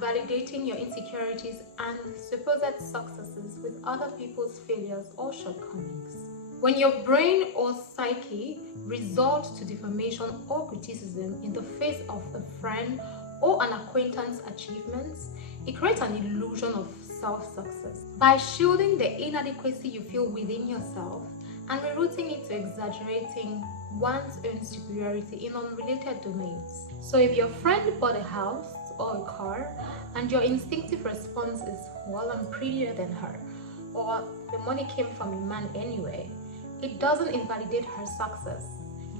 validating your insecurities and supposed successes with other people's failures or shortcomings. When your brain or psyche resorts to defamation or criticism in the face of a friend or an acquaintance's achievements, it creates an illusion of self-success. By shielding the inadequacy you feel within yourself and rerouting it to exaggerating one's own superiority in unrelated domains. So if your friend bought a house or a car and your instinctive response is, well, I'm prettier than her, or the money came from a man anyway, it doesn't invalidate her success.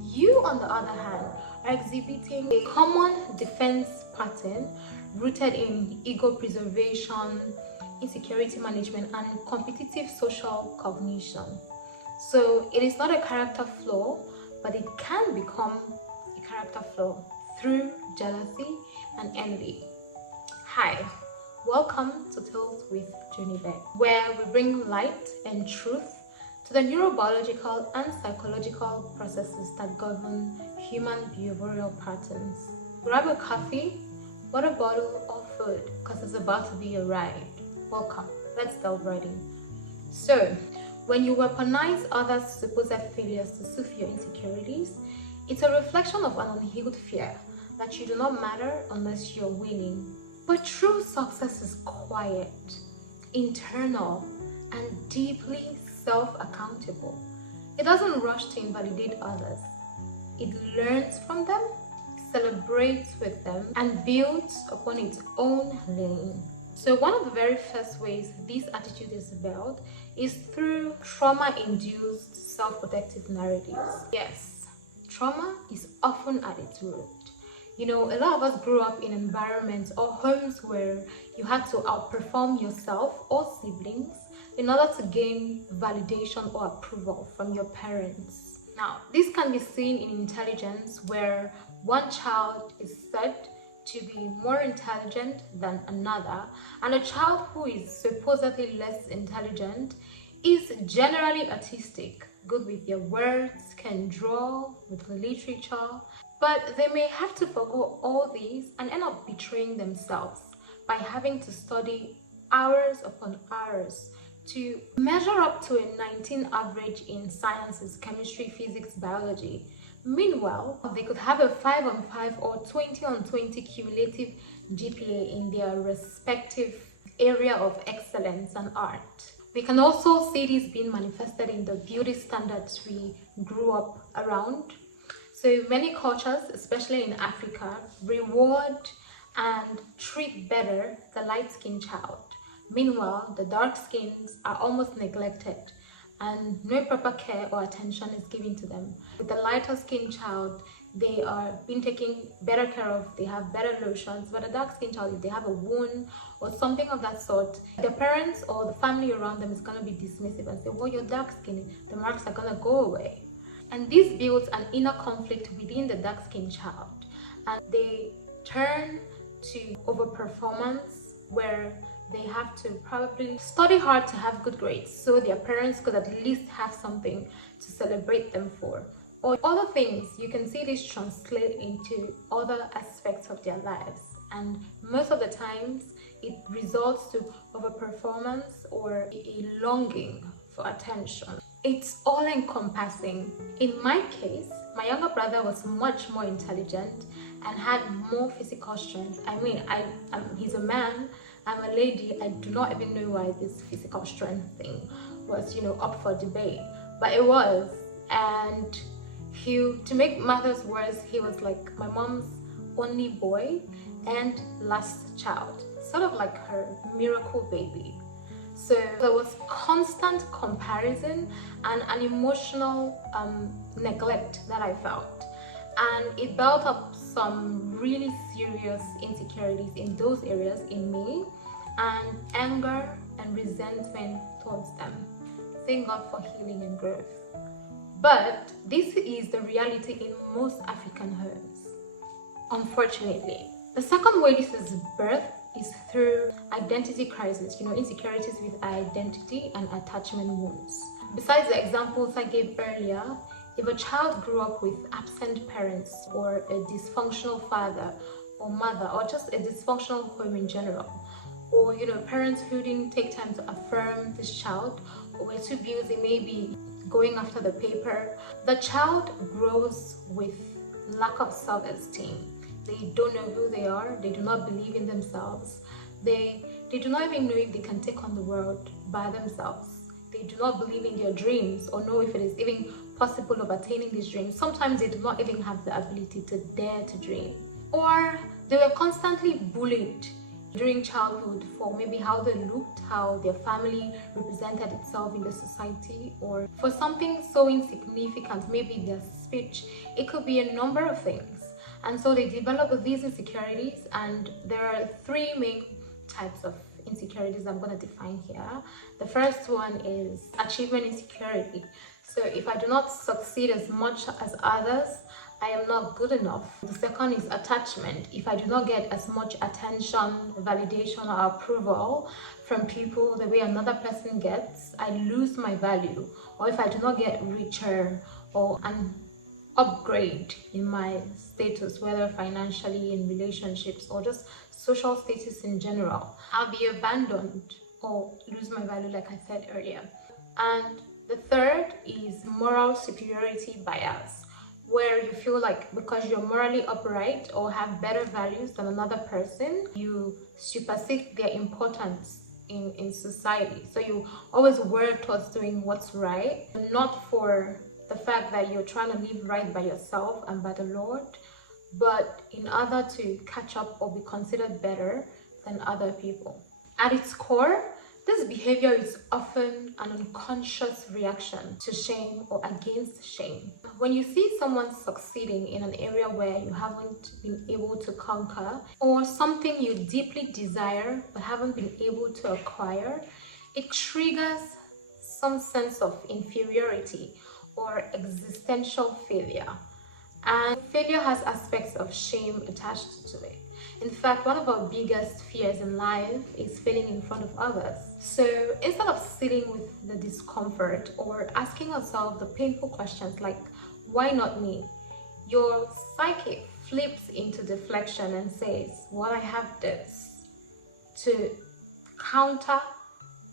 You, on the other hand, are exhibiting a common defense pattern rooted in ego preservation, insecurity management, and competitive social cognition. So it is not a character flaw, but it can become a character flaw through jealousy and envy. Hi, welcome to Tales with Joannieyvette, where we bring light and truth to the neurobiological and psychological processes that govern human behavioral patterns. Grab a coffee, water bottle, or food, because it's about to be a ride. Welcome. Let's delve right in. So, when you weaponize others' supposed failures to soothe your insecurities, it's a reflection of an unhealed fear that you do not matter unless you're winning. But true success is quiet, internal, and deeply self-accountable. It doesn't rush to invalidate others. It learns from them, celebrates with them, and builds upon its own lane. So one of the very first ways this attitude is built is through trauma-induced self-protective narratives. Yes, trauma is often at its root. You know, a lot of us grew up in environments or homes where you had to outperform yourself or siblings in order to gain validation or approval from your parents. Now, this can be seen in intelligence, where one child is said to be more intelligent than another, and a child who is supposedly less intelligent is generally artistic, good with their words, can draw with literature, but they may have to forgo all these and end up betraying themselves by having to study hours upon hours to measure up to a 19 average in sciences, chemistry, physics, biology. Meanwhile, they could have a 5 on 5 or 20 on 20 cumulative GPA in their respective area of excellence and art. We can also see this being manifested in the beauty standards we grew up around. So many cultures, especially in Africa, reward and treat better the light-skinned child. Meanwhile, the dark skins are almost neglected and no proper care or attention is given to them. With the lighter skinned child, they are being taken better care of, they have better lotions, but the dark skinned child, if they have a wound or something of that sort, the parents or the family around them is going to be dismissive and say, well, you're dark skinned, the marks are going to go away. And this builds an inner conflict within the dark skinned child, and they turn to overperformance, where they have to probably study hard to have good grades so their parents could at least have something to celebrate them for. Or other things, you can see this translate into other aspects of their lives, and most of the times it results to overperformance or a longing for attention. It's all encompassing. In my case, my younger brother was much more intelligent and had more physical strength. I mean, he's a man, I'm a lady. I do not even know why this physical strength thing was, up for debate, but it was. And to make matters worse, he was like my mom's only boy and last child, sort of like her miracle baby. So there was constant comparison and an emotional neglect that I felt, and it built up some really serious insecurities in those areas in me, and anger and resentment towards them. Thank God for healing and growth. But this is the reality in most African homes, unfortunately. The second way this is birthed is through identity crisis, insecurities with identity and attachment wounds. Besides the examples I gave earlier, if a child grew up with absent parents or a dysfunctional father or mother, or just a dysfunctional home in general, or parents who didn't take time to affirm this child, or were too busy maybe going after the paper, the child grows with lack of self-esteem. They don't know who they are, they do not believe in themselves, they do not even know if they can take on the world by themselves. They do not believe in their dreams or know if it is even possible of attaining these dreams. Sometimes they do not even have the ability to dare to dream. Or they were constantly bullied during childhood for maybe how they looked, how their family represented itself in the society, or for something so insignificant, maybe their speech. It could be a number of things. And so they develop these insecurities, and there are three main types of insecurities I'm going to define here. The first one is achievement insecurity. So if I do not succeed as much as others, I am not good enough. The second is attachment. If I do not get as much attention, validation, or approval from people the way another person gets, I lose my value. Or if I do not get richer or an upgrade in my status, whether financially, in relationships, or just social status in general, I'll be abandoned or lose my value, like I said earlier. And the third is moral superiority bias, where you feel like because you're morally upright or have better values than another person, you supersede their importance in society. So you always work towards doing what's right, not for the fact that you're trying to live right by yourself and by the Lord, but in order to catch up or be considered better than other people. At its core, this behavior is often an unconscious reaction to shame or against shame. When you see someone succeeding in an area where you haven't been able to conquer, or something you deeply desire but haven't been able to acquire, it triggers some sense of inferiority or existential failure. And failure has aspects of shame attached to it. In fact, one of our biggest fears in life is failing in front of others. So instead of sitting with the discomfort or asking ourselves the painful questions like, why not me? Your psyche flips into deflection and says, well, I have this, to counter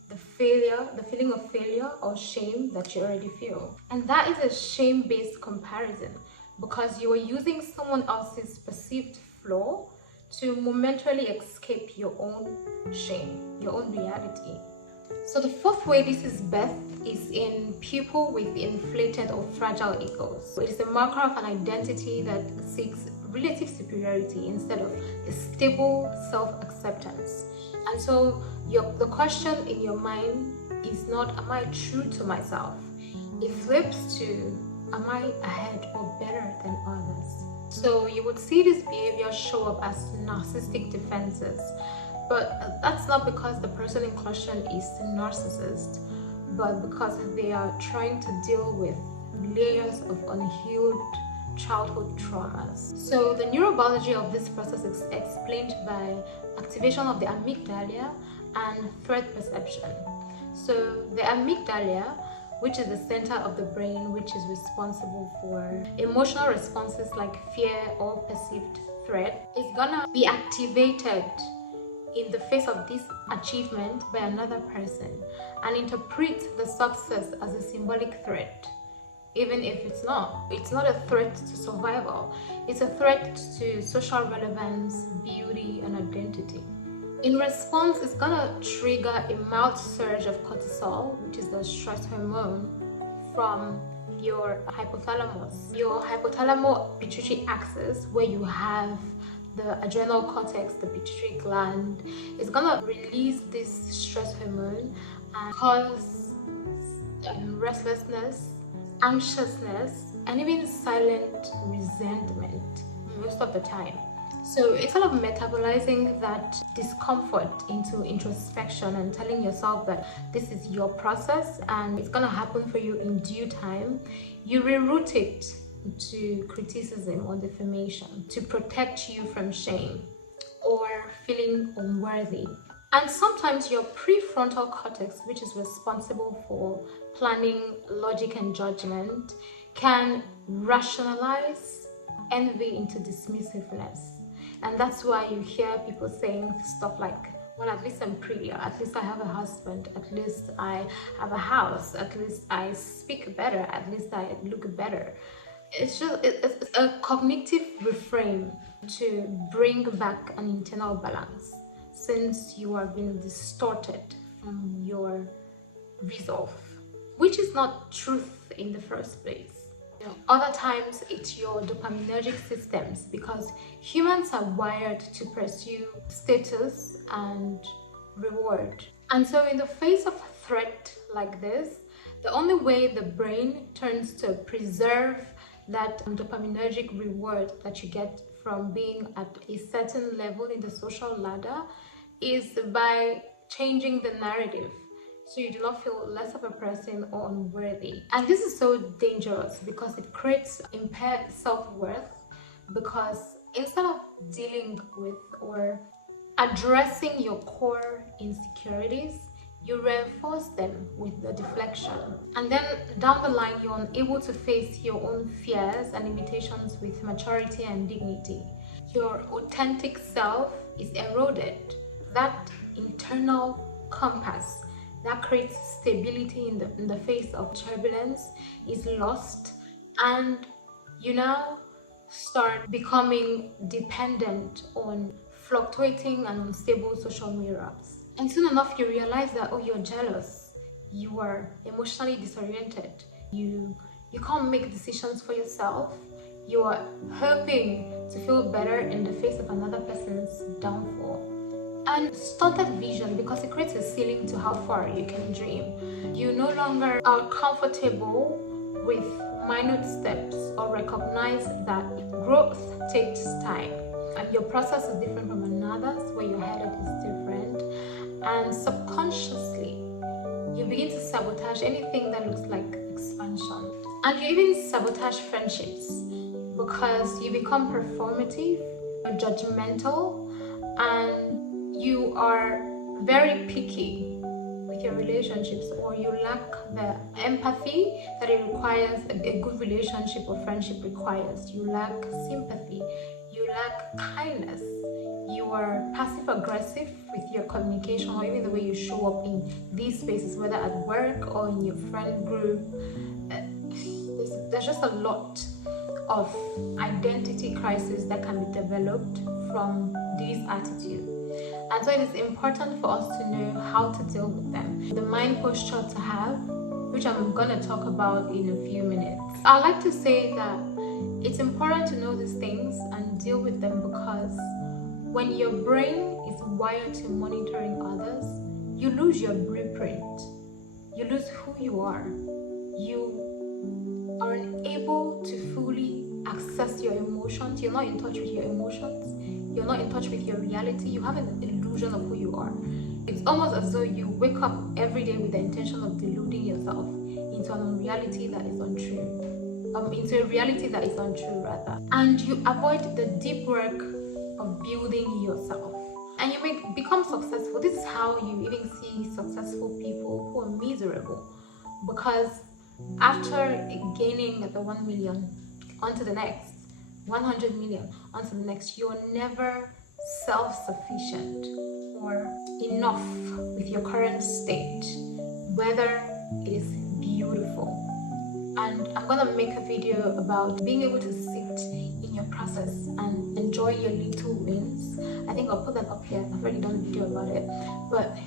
the feeling of failure or shame that you already feel. And that is a shame-based comparison, because you are using someone else's perceived flaw to momentarily escape your own shame, your own reality. So the fourth way this is best is in people with inflated or fragile egos. It is a marker of an identity that seeks relative superiority instead of a stable self-acceptance. And so the question in your mind is not, am I true to myself? It flips to, am I ahead or better than others? So you would see this behavior show up as narcissistic defenses, but that's not because the person in question is a narcissist, but because they are trying to deal with layers of unhealed childhood traumas. So the neurobiology of this process is explained by activation of the amygdala and threat perception. So the amygdala, which is the center of the brain which is responsible for emotional responses like fear or perceived threat, is gonna be activated in the face of this achievement by another person and interpret the success as a symbolic threat, even if it's not. It's not a threat to survival, it's a threat to social relevance, beauty, and identity. In response, it's gonna trigger a mild surge of cortisol, which is the stress hormone, from your hypothalamus. Your hypothalamo-pituitary axis, where you have the adrenal cortex, the pituitary gland, is gonna release this stress hormone and cause restlessness, anxiousness, and even silent resentment most of the time. So it's all of metabolizing that discomfort into introspection and telling yourself that this is your process and it's gonna happen for you in due time. You reroute it to criticism or defamation to protect you from shame or feeling unworthy. And sometimes your prefrontal cortex, which is responsible for planning, logic, and judgment, can rationalize envy into dismissiveness. And that's why you hear people saying stuff like, well, at least I'm prettier, at least I have a husband, at least I have a house, at least I speak better, at least I look better. It's a cognitive reframe to bring back an internal balance, since you are being distorted from your resolve, which is not truth in the first place. Other times it's your dopaminergic systems, because humans are wired to pursue status and reward. And so in the face of a threat like this, the only way the brain turns to preserve that dopaminergic reward that you get from being at a certain level in the social ladder is by changing the narrative, so you do not feel less of a person or unworthy. And this is so dangerous because it creates impaired self-worth, because instead of dealing with or addressing your core insecurities, you reinforce them with the deflection. And then down the line, you're unable to face your own fears and limitations with maturity and dignity. Your authentic self is eroded. That internal compass that creates stability in the face of turbulence is lost, and you now start becoming dependent on fluctuating and unstable social mirrors. And soon enough you realize that, oh, you're jealous, you are emotionally disoriented, you can't make decisions for yourself, you are hoping to feel better in the face of another person's downfall. And stunted vision, because it creates a ceiling to how far you can dream. You no longer are comfortable with minute steps or recognize that growth takes time, and your process is different from another's, where you're headed is different. And subconsciously you begin to sabotage anything that looks like expansion, and you even sabotage friendships because you become performative, judgmental, and you are very picky with your relationships, or you lack the empathy that it requires a good relationship or friendship requires. You lack sympathy, you lack kindness, you are passive aggressive with your communication, or even the way you show up in these spaces, whether at work or in your friend group. There's just a lot of identity crisis that can be developed from these attitudes. And so it is important for us to know how to deal with them. The mind posture to have, which I'm going to talk about in a few minutes. I like to say that it's important to know these things and deal with them, because when your brain is wired to monitoring others, you lose your blueprint. You lose who you are. You are unable to fully access your emotions. You're not in touch with your emotions. You're not in touch with your reality. You have an illusion of who you are. It's almost as though you wake up every day with the intention of deluding yourself into a reality that is untrue. Into a reality that is untrue, rather. And you avoid the deep work of building yourself. And you may become successful. This is how you even see successful people who are miserable. Because after gaining the 1 million, onto the next, 100 million, onto the next, you're never self-sufficient or enough with your current state, whether it is beautiful. And I'm gonna make a video about being able to sit in your process and enjoy your little wins. I think I'll put that up here. I've already done a video about it, but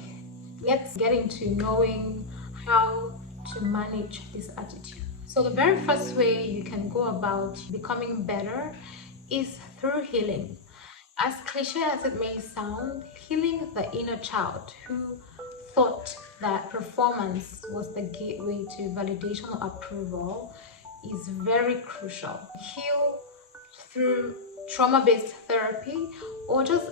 let's get into knowing how to manage this attitude. So the very first way you can go about becoming better is through healing. As cliche as it may sound, healing the inner child who thought that performance was the gateway to validation or approval is very crucial. Heal through trauma-based therapy, or just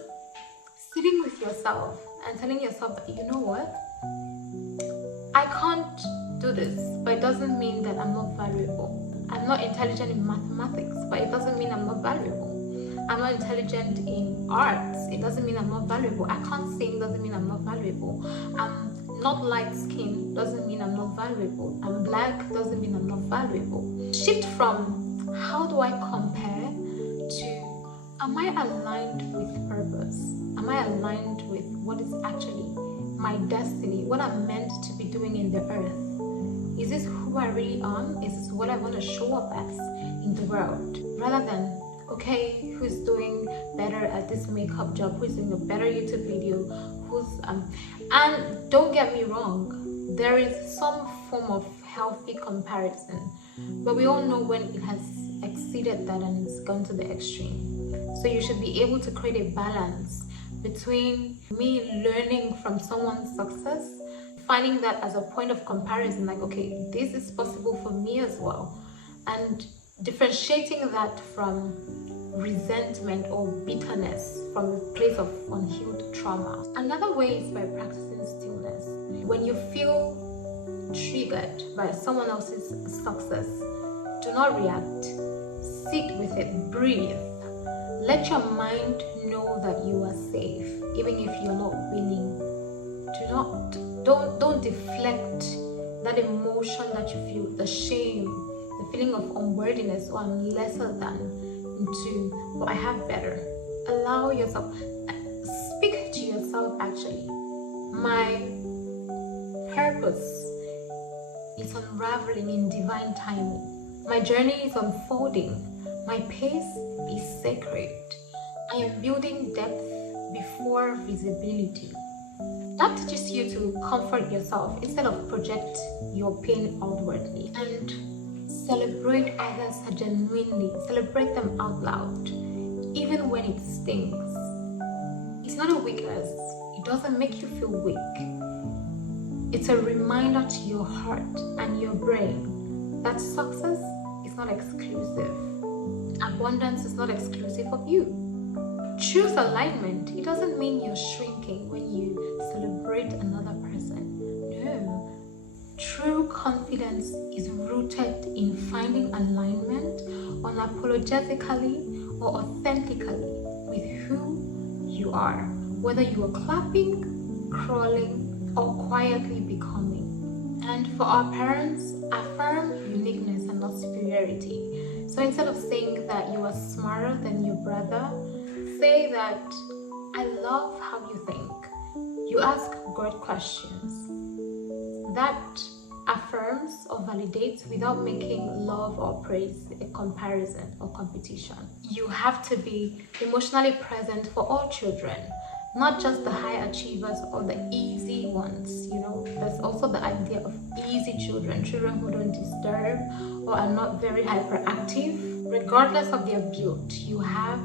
sitting with yourself and telling yourself that, you know what, I can't do this, but it doesn't mean that I'm not valuable. I'm not intelligent in mathematics, but it doesn't mean I'm not valuable. I'm not intelligent in arts, it doesn't mean I'm not valuable. I can't sing, doesn't mean I'm not valuable. I'm not light skinned, doesn't mean I'm not valuable. I'm black, doesn't mean I'm not valuable. Shift from how do I compare to Am I aligned with purpose? Am I aligned with what is actually my destiny, what I'm meant to be doing in the earth? Is this who I really am? Is this what I want to show up as in the world? Rather than, okay, who's doing better at this makeup job, who's doing a better YouTube video, and don't get me wrong, there is some form of healthy comparison, but we all know when it has exceeded that and it's gone to the extreme. So you should be able to create a balance between me learning from someone's success, finding that as a point of comparison, like, okay, this is possible for me as well, and differentiating that from resentment or bitterness from a place of unhealed trauma. Another way is by practicing stillness. When you feel triggered by someone else's success, do not react. Sit with it, breathe. Let your mind know that you are safe, even if you're not winning. Don't deflect that emotion that you feel, the shame, the feeling of unworthiness or I'm lesser than, into, well, I have better. Allow yourself, speak to yourself actually. My purpose is unraveling in divine timing. My journey is unfolding. My pace is sacred. I am building depth before visibility. That teaches you to comfort yourself instead of project your pain outwardly, and celebrate others genuinely. Celebrate them out loud, even when it stings. It's not a weakness. It doesn't make you feel weak. It's a reminder to your heart and your brain that success is not exclusive. Abundance is not exclusive of you. Choose alignment. It doesn't mean you're shrinking when you celebrate another person. No. True confidence is rooted in finding alignment unapologetically or authentically with who you are, whether you are clapping, crawling, or quietly becoming. And for our parents, affirm uniqueness and not superiority. So instead of saying that you are smarter than your brother, say that I love how you think. You ask God questions. That affirms or validates without making love or praise a comparison or competition. You have to be emotionally present for all children, not just the high achievers or the easy ones. There's also the idea of easy children who don't disturb or are not very hyperactive. Regardless of their build, you have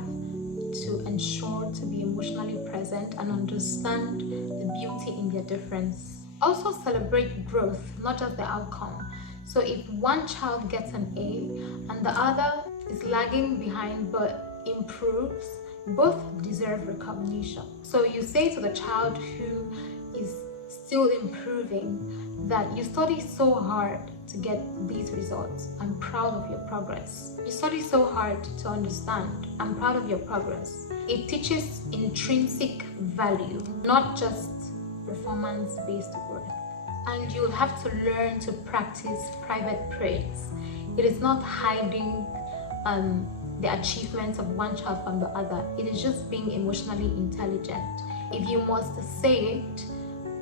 to ensure to be emotionally present and understand the beauty in their difference. Also celebrate growth, not just the outcome. So if one child gets an A and the other is lagging behind but improves, both deserve recognition. So you say to the child who is still improving that you study so hard to get these results. I'm proud of your progress. You study so hard to understand. I'm proud of your progress. It teaches intrinsic value, not just performance-based worth. And you'll have to learn to practice private praise. It is not hiding the achievements of one child from the other. It is just being emotionally intelligent. If you must say it,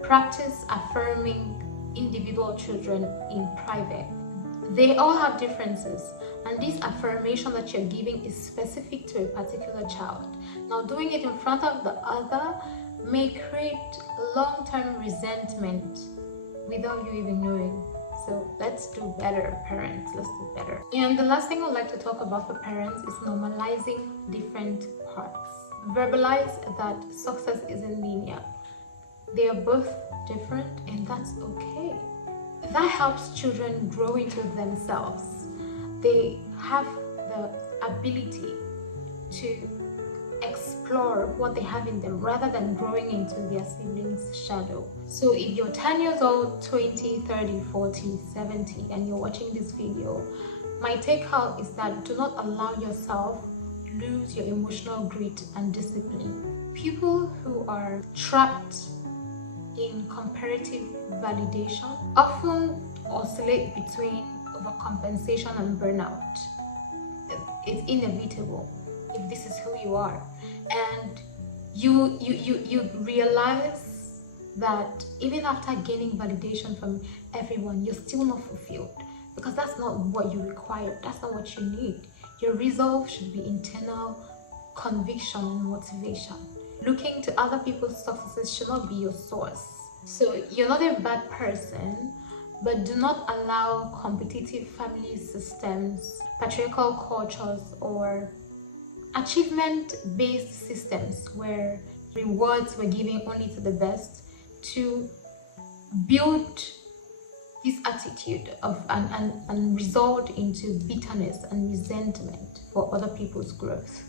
practice affirming individual children in private. They all have differences, and this affirmation that you're giving is specific to a particular child. Now, doing it in front of the other may create long-term resentment without you even knowing. So let's do better, parents. Let's do better. And the last thing I'd like to talk about for parents is normalizing different parts. Verbalize that success isn't linear. They are both different, and that's okay. That helps children grow into themselves. They have the ability to explore what they have in them rather than growing into their siblings' shadow. So if you're 10 years old, 20, 30, 40, 70, and you're watching this video, my take out is that do not allow yourself lose your emotional grit and discipline. People who are trapped in comparative validation often oscillate between overcompensation and burnout. It's inevitable. if this is who you are, and you realize that even after gaining validation from everyone, you're still not fulfilled, because that's not what you require, that's not what you need. Your resolve should be internal conviction and motivation. Looking to other people's successes should not be your source. So you're not a bad person, but do not allow competitive family systems, patriarchal cultures, or achievement-based systems where rewards were given only to the best to build this attitude of and result into bitterness and resentment for other people's growth.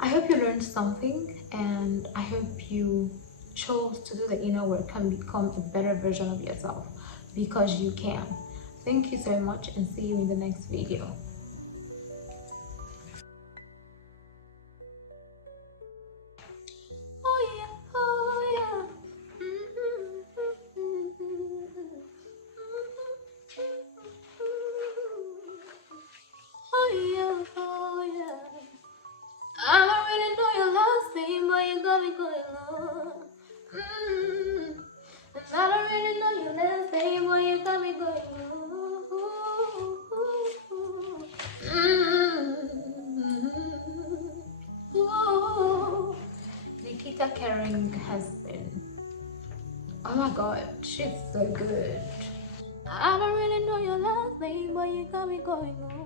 I hope you learned something, and I hope you chose to do the inner work and become a better version of yourself, because you can. Thank you so much, and see you in the next video. I don't really know your last name, but you got me going on. And I don't really know your last name, but you got me going on. Nikita Kering has been. Oh my god, she's so good. I don't really know your last name, but you got me going on.